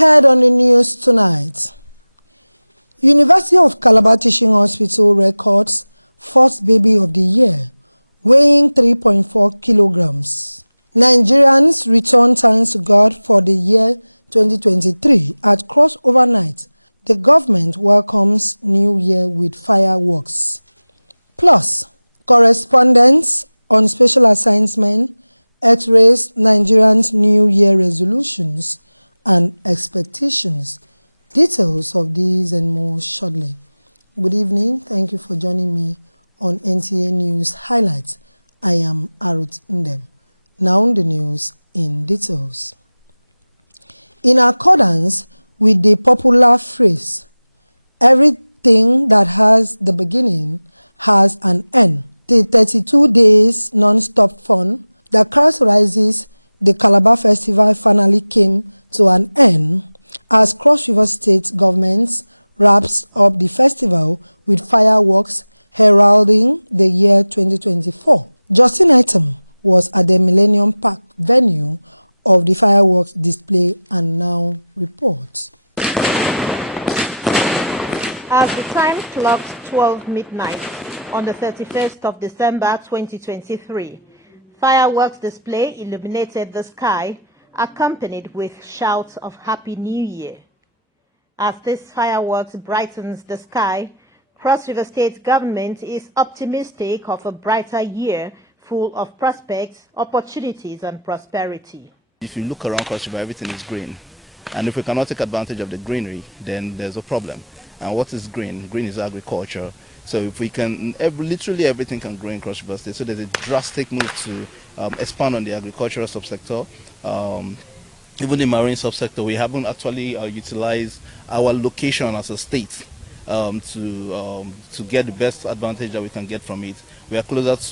Ahead on the news tonight, University of Calabar Teaching Hospital records first baby of the year, weighing 3.4 kilograms. Nigerians return thanks to God for the year 2023 at crossover night. The government welcomes New Year with fireworks. Plus, correspondence on special assignment X-rays Nigerians' New Year resolutions and expectations. Details of these and more shortly. Good evening. Thank you for joining me on NTA News Highlights. I am Arut Ndem. Now the news in details. In accordance with the popular phrase, everything that has the beginning has an end. The 32 days non-stop fun that characterizes the Calabar Festival finally came to an end as Cross River State government wraps up the festival with fireworks heralding the year 2024. Justin Item was at the Millennium Park venue of the fireworks display and now reports. As the time clocked 12 midnight on the 31st of December 2023, fireworks display illuminated the sky, accompanied with shouts of Happy New Year. As this fireworks brightens the sky, Cross River State government is optimistic of a brighter year full of prospects, opportunities and prosperity. If you look around Cross River, everything is green. And if we cannot take advantage of the greenery, then there's a problem. And what is green? Green is agriculture. So if we can, literally everything can grow in Cross River State. So there's a drastic move to expand on the agricultural subsector. Even the marine subsector, we haven't actually utilized our location as a state to get the best advantage that we can get from it. We're close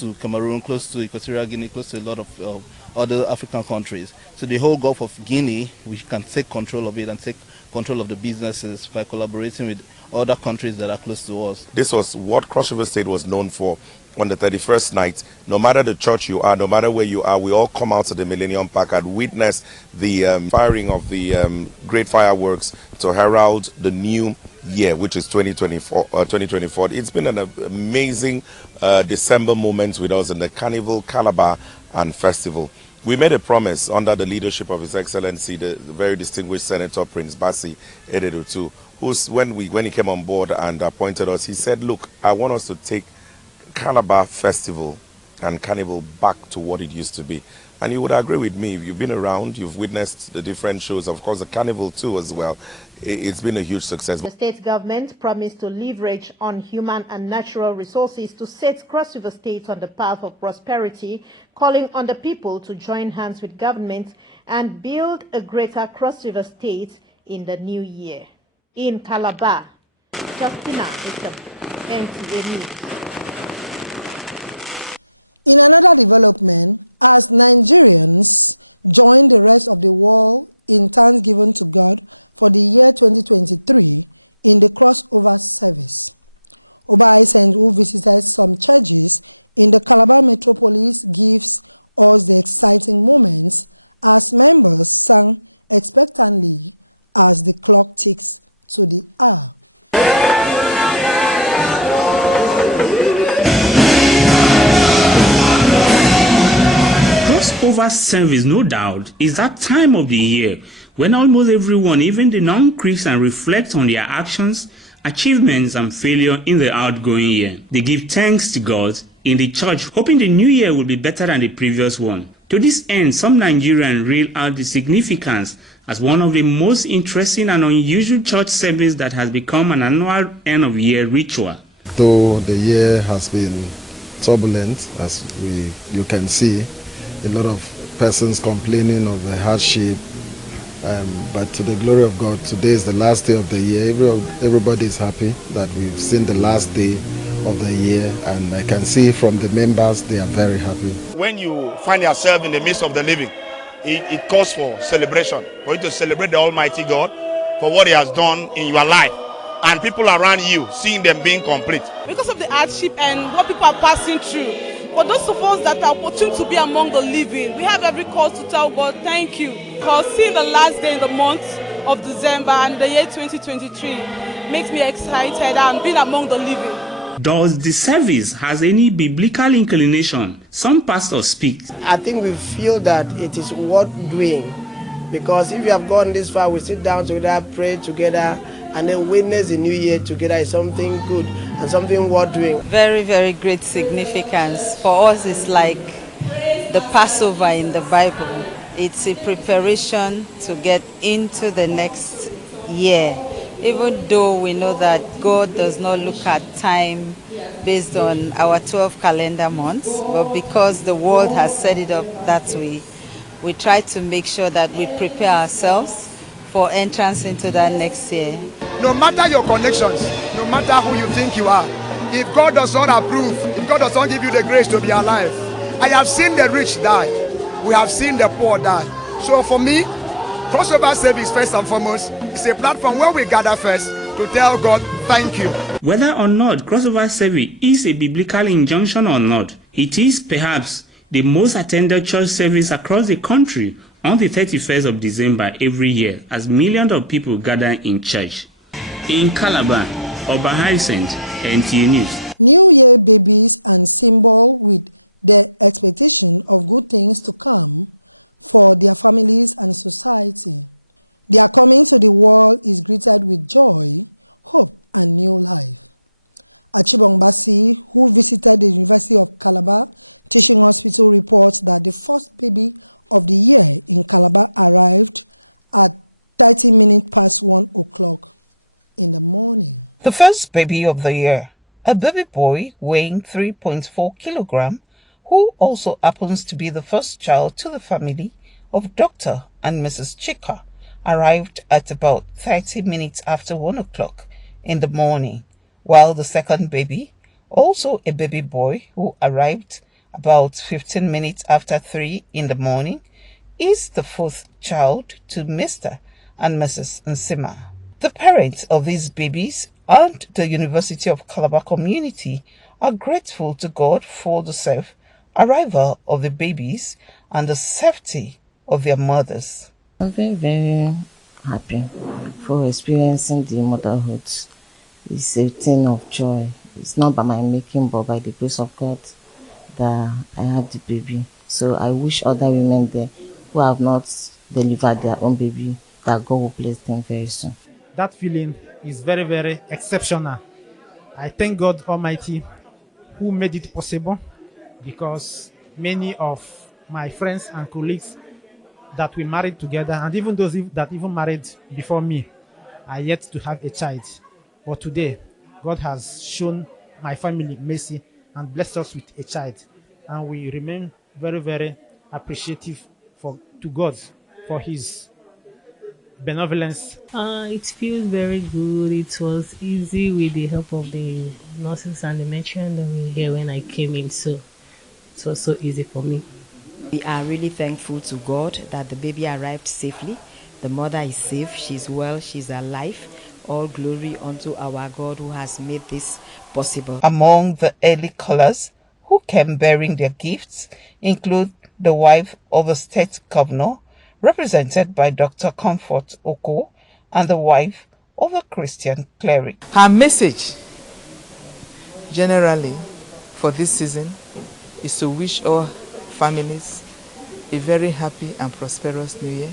to Cameroon, close to Equatorial Guinea, close to a lot of other African countries. So the whole Gulf of Guinea, we can take control of it and take control of the businesses by collaborating with other countries that are close to us. This was what Cross River State was known for on the 31st night. No matter the church you are, no matter where you are, we all come out to the Millennium Park and witness the firing of the great fireworks to herald the new year, which is 2024. It's been an amazing December moment with us in the Carnival, Calabar and Festival. We made a promise under the leadership of His Excellency, the very distinguished Senator Prince Bassi Ededutu, when he came on board and appointed us, he said, look, I want us to take Calabar Festival and Carnival back to what it used to be. And you would agree with me, you've been around, you've witnessed the different shows, of course the Carnival too as well. It's been a huge success. The state government promised to leverage on human and natural resources to set Cross River State on the path of prosperity, calling on the people to join hands with government and build a greater Cross River State in the new year. In Calabar, Justina Item, NTA News. In another development, as Nigerians join the rest of the world in thanksgiving to God for the year 2023 in the crossover service, Oba Isend, who visited some churches in the Calabar metropolis, gives us the exciting moments as members sang expectantly as the clock ticks to the hour. Crossover service, no doubt, is that time of the year when almost everyone, even the non-Christian, reflect on their actions, achievements and failure in the outgoing year. They give thanks to God in the church, hoping the new year will be better than the previous one. To this end, some Nigerians reel out the significance as one of the most interesting and unusual church service that has become an annual end-of-year ritual. Though the year has been turbulent, as you can see, a lot of persons complaining of the hardship, but to the glory of God, today is the last day of the year. Everybody is happy that we've seen the last day of the year, and I can see from the members they are very happy. When you find yourself in the midst of the living, it calls for celebration, for you to celebrate the Almighty God for what He has done in your life, and people around you seeing them being complete. Because of the hardship and what people are passing through, For those of us that are opportune to be among the living, we have every cause to tell God thank you. Because seeing the last day in the month of December and the year 2023 makes me excited and being among the living. Does the service has any biblical inclination? Some pastors speak. I think we feel that it is worth doing, because if you have gone this far, we sit down together, pray together, and then witness the new year together is something good and something worth doing. Very, very great significance. For us, it's like the Passover in the Bible. It's a preparation to get into the next year. Even though we know that God does not look at time based on our 12 calendar months, but because the world has set it up that way, we try to make sure that we prepare ourselves for entrance into that next year. No matter your connections, no matter who you think you are, if God does not approve, if God does not give you the grace to be alive, I have seen the rich die. We have seen the poor die. So for me, crossover service first and foremost is a platform where we gather first to tell God thank you. Whether or not crossover service is a biblical injunction or not, it is perhaps the most attended church service across the country on the 31st of December every year, as millions of people gather in church. In Calabar, Oba Hyacinth, NTA News. New Year babies and symbol with the expectation of good things to come for their families and society. Their coming to the world is greeted with joy, hope, and new life. Achibong Basi, who visited the University of Calabar Teaching Hospital, reports that the first baby of the year in Calabar arrived at 30 minutes past 1 o'clock in the morning. The first baby of the year, a baby boy weighing 3.4 kilograms, who also happens to be the first child to the family of Dr. and Mrs. Chika, arrived at about 30 minutes after 1 o'clock in the morning, while the second baby, also a baby boy who arrived about 15 minutes after 3 in the morning, is the fourth child to Mr. and Mrs. Nsima. The parents of these babies and the University of Calabar community are grateful to God for the safe arrival of the babies and the safety of their mothers. I'm very, very happy for experiencing the motherhood. It's a thing of joy. It's not by my making, but by the grace of God that I have the baby. So I wish other women there who have not delivered their own baby, that God will bless them very soon. That feeling is very, very exceptional. I thank God Almighty who made it possible, because many of my friends and colleagues that we married together, and even those that even married before me, are yet to have a child. But today, God has shown my family mercy and blessed us with a child. And we remain very, very appreciative to God for his benevolence. It feels very good. It was easy with the help of the nurses and the matron that were here when I came in, so it was so easy for me. We are really thankful to God that the baby arrived safely. The mother is safe, she's well, she's alive. All glory unto our God who has made this possible. Among the early callers who came bearing their gifts include the wife of the state governor, represented by Dr. Comfort Oko, and the wife of a Christian cleric. Her message generally for this season is to wish all families a very happy and prosperous new year.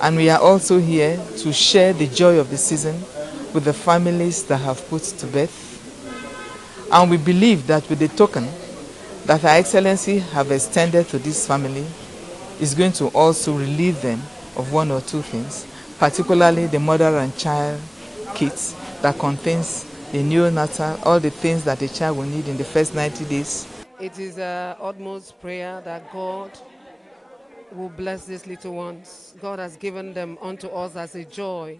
And we are also here to share the joy of the season with the families that have put to birth. And we believe that with the token that Her Excellency have extended to this family is going to also relieve them of one or two things, particularly the mother and child kits that contains the neonatal, all the things that the child will need in the first 90 days. It is our utmost prayer that God will bless these little ones. God has given them unto us as a joy,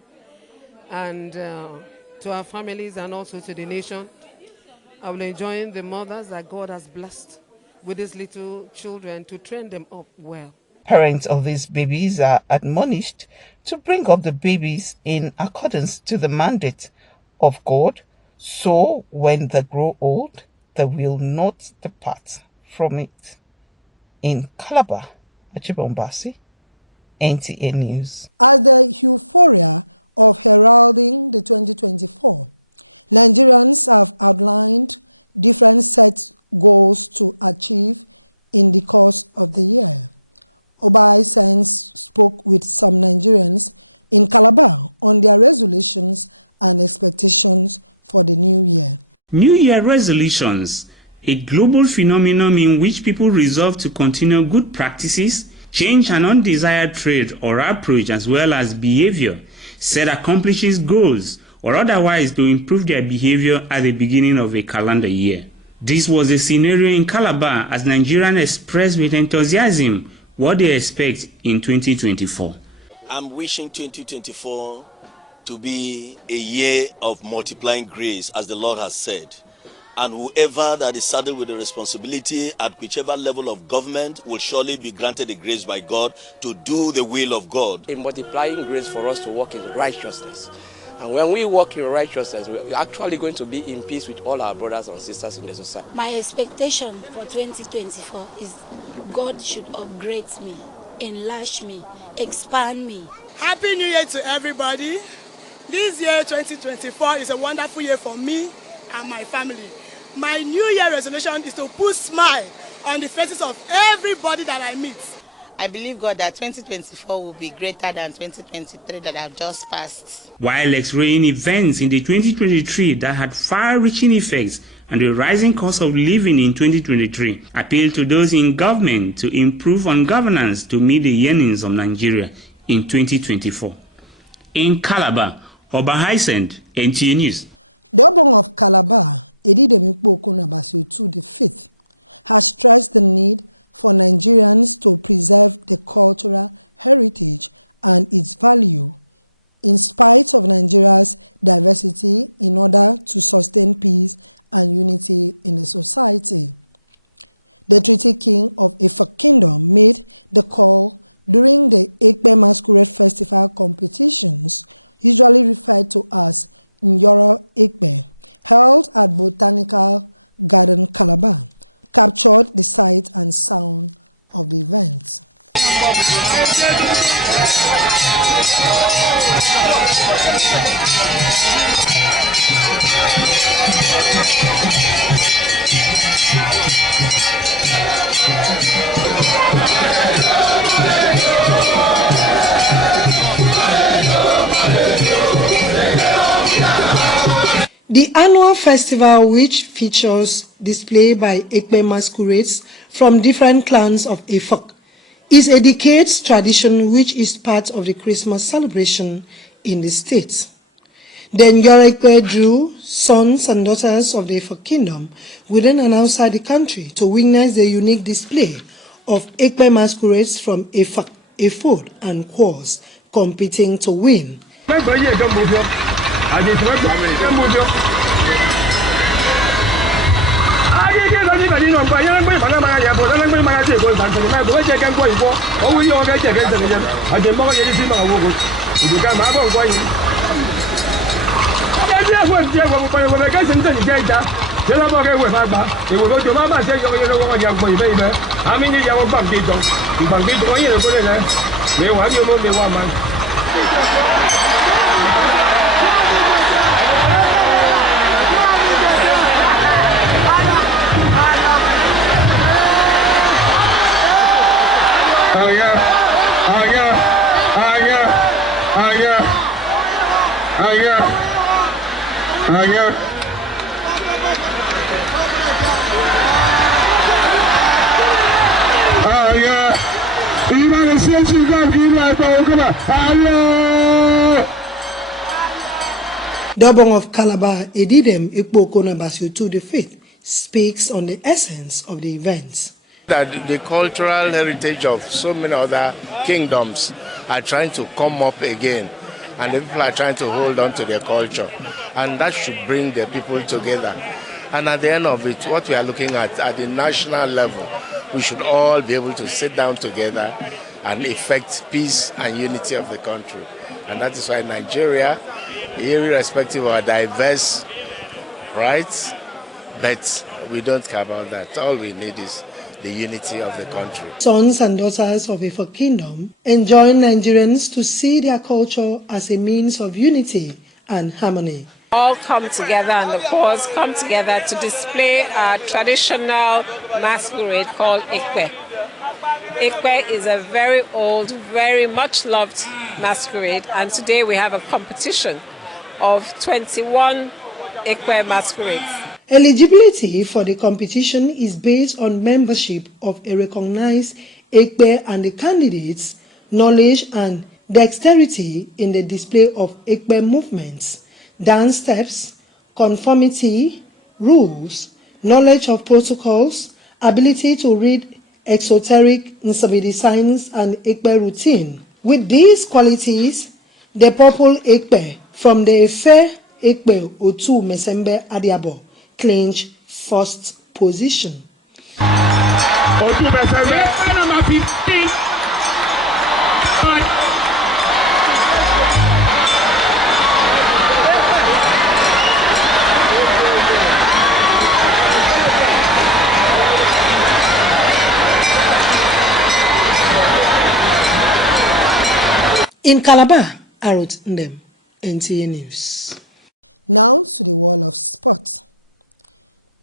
and to our families and also to the nation. I will enjoy the mothers that God has blessed with these little children to train them up well. Parents of these babies are admonished to bring up the babies in accordance to the mandate of God, so when they grow old, they will not depart from it. In Calabar, Achibombasi, NTA News. As the euphoria of heralding the 2024, Nigerians have outlined different set goals to achieve in the course of the year. Obai Sens spoke with some Nigerians in Calabar on their resolutions and expectations for the new year. New Year resolutions, a global phenomenon in which people resolve to continue good practices, change an undesired trait or approach as well as behavior, set accomplishes goals, or otherwise to improve their behavior at the beginning of a calendar year. This was the scenario in Calabar as Nigerians expressed with enthusiasm what they expect in 2024. I'm wishing 2024 to be a year of multiplying grace, as the Lord has said. And whoever that is saddled with the responsibility at whichever level of government will surely be granted the grace by God to do the will of God. A multiplying grace for us to walk in righteousness. And when we walk in righteousness, we're actually going to be in peace with all our brothers and sisters in the society. My expectation for 2024 is God should upgrade me, enlarge me, expand me. Happy New Year to everybody. This year, 2024, is a wonderful year for me and my family. My New Year resolution is to put smile on the faces of everybody that I meet. I believe, God, that 2024 will be greater than 2023 that have just passed. While x-raying events in the 2023 that had far-reaching effects on the rising cost of living in 2023, appealed to those in government to improve on governance to meet the yearnings of Nigeria in 2024. In Calabar, Oba Hyacinth, NTA News. The Obong of Calabar, Edidemikpo Okonabasi the Fifth, has stressed the need for Nigerians to preserve the cultural heritage and its value in spite of Nigeria's diversity in order to sustain peace and unity in the society. The Treaty King of Ifa Kingdom made the call during the Ekpe Masquerade Festival competitions, usually referred to as Nyoro Ekpe, held at Botanical Garden Calabar, captured the sight and sound of the event. The annual festival, which features display by Ekpe masquerades from different clans of Efik, is a decades tradition which is part of the Christmas celebration in the state. The Nyoro Ekpe drew sons and daughters of the Efik kingdom within and outside the country to witness the unique display of Ekpe masquerades from Efik, Efod, and Kwos competing to win. The Obong of Calabar, Edidem Ikpo the Fifth, speaks on the essence of the events. That the cultural heritage of so many other kingdoms are trying to come up again, and the people are trying to hold on to their culture, and that should bring the people together. And at the end of it, what we are looking at the national level, we should all be able to sit down together and effect peace and unity of the country. And that is why Nigeria, irrespective of our diverse rights, But we don't care about that. All we need is the unity of the country. Sons and daughters of Ifa Kingdom enjoin Nigerians to see their culture as a means of unity and harmony. All come together and the boys come together to display our traditional masquerade called Ekwe. Ekwe is a very old, very much loved masquerade, and today we have a competition of 21 Ekwe masquerades. Eligibility for the competition is based on membership of a recognized Ekpe and the candidates' knowledge and dexterity in the display of Ekpe movements, dance steps, conformity, rules, knowledge of protocols, ability to read exoteric Nsabidi signs and Ekpe routine. With these qualities, the purple Ekpe from the Efe Ekpe Otu Mesembe Adiabo clinched first position. Otu Mesembe, number 15. In Calabar, I wrote them, NTA News. Now to the world of sport.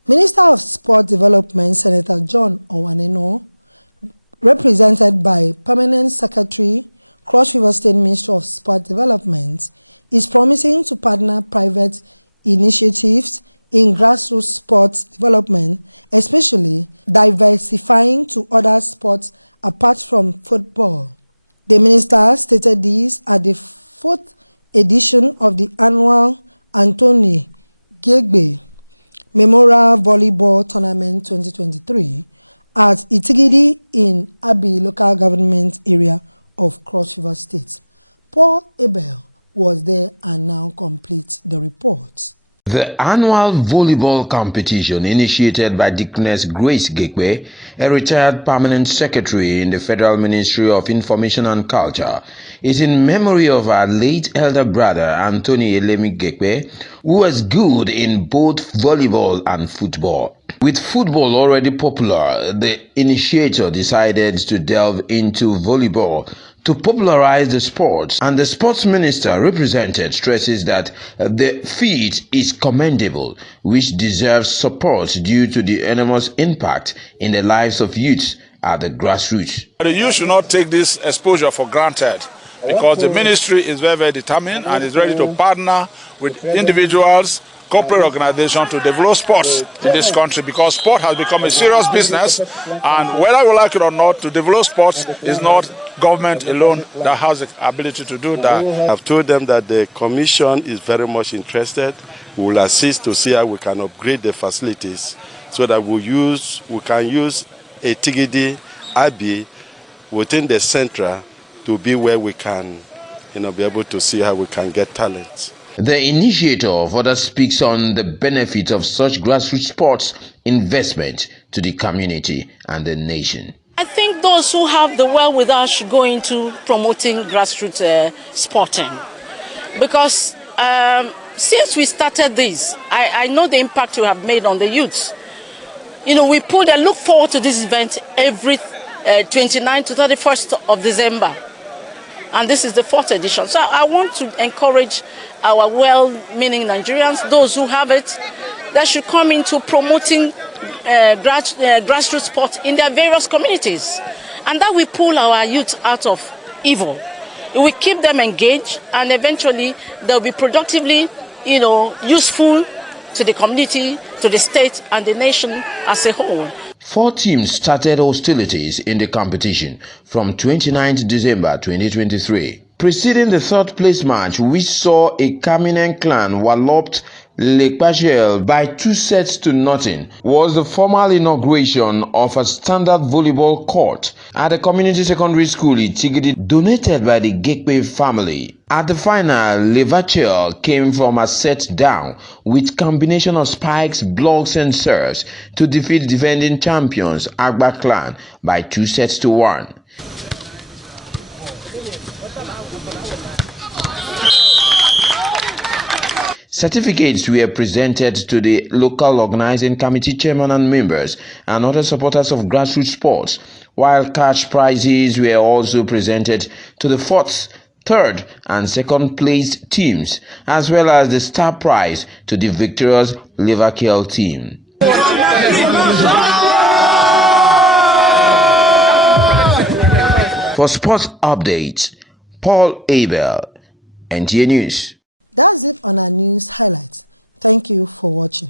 Minister of Sport Development, Senator John Owaneno, represented by Permanent Secretary, Cross River State Ministry of Sport Development, is promising to partner private initiatives in grassroots sports development, especially diversifying to other sports apart from football. The minister stated this at the 4th edition of the annual Anthony Gegbe Memorial Volleyball Tournament 2023 at Itigidi in Abi local government area of Cross River State. Paul Abel was there and now completes the report. The annual volleyball competition, initiated by Deaconess Grace Gekwe, a retired permanent secretary in the Federal Ministry of Information and Culture, is in memory of our late elder brother Anthony Elemi Gekwe, who was good in both volleyball and football. With football already popular, the initiator decided to delve into volleyball to popularize the sport, and the sports minister represented stresses that the feat is commendable, which deserves support due to the enormous impact in the lives of youth at the grassroots. The youth should not take this exposure for granted, because the ministry is very, very determined and is ready to partner with individuals, corporate organizations to develop sports in this country, because sport has become a serious business, and whether you like it or not, to develop sports is not government alone that has the ability to do that. I've told them that the commission is very much interested. We will assist to see how we can upgrade the facilities so that we can use a Tigidi Abbey within the centre to be where we can be able to see how we can get talent. The initiator further speaks on the benefits of such grassroots sports investment to the community and the nation. I think those who have the wherewithal should go into promoting grassroots sporting, because since we started this, I know the impact you have made on the youth. We look forward to this event every 29th to 31st of December. And this is the 4th edition. So I want to encourage our well-meaning Nigerians, those who have it, that should come into promoting grassroots sports in their various communities. And that will pull our youth out of evil. It will keep them engaged, and eventually they'll be productively, useful to the community, to the state, and the nation as a whole. 4 teams started hostilities in the competition from 29th December 2023. Preceding the 3rd place match, which saw a Kaminen clan walloped Lake Pachel by 2-0, was the formal inauguration of a standard volleyball court at the community secondary school in Tigidi, donated by the Gekwe family. At the final, Levachel came from a set down with combination of spikes, blocks and serves to defeat defending champions Agba clan by 2-1. Certificates were presented to the local organizing committee chairman and members and other supporters of grassroots sports, while cash prizes were also presented to the 4th, 3rd and 2nd place teams, as well as the star prize to the victorious Liverpool team. For sports updates, Paul Abel, NTA News. That's it on our news highlights. Thank you for watching.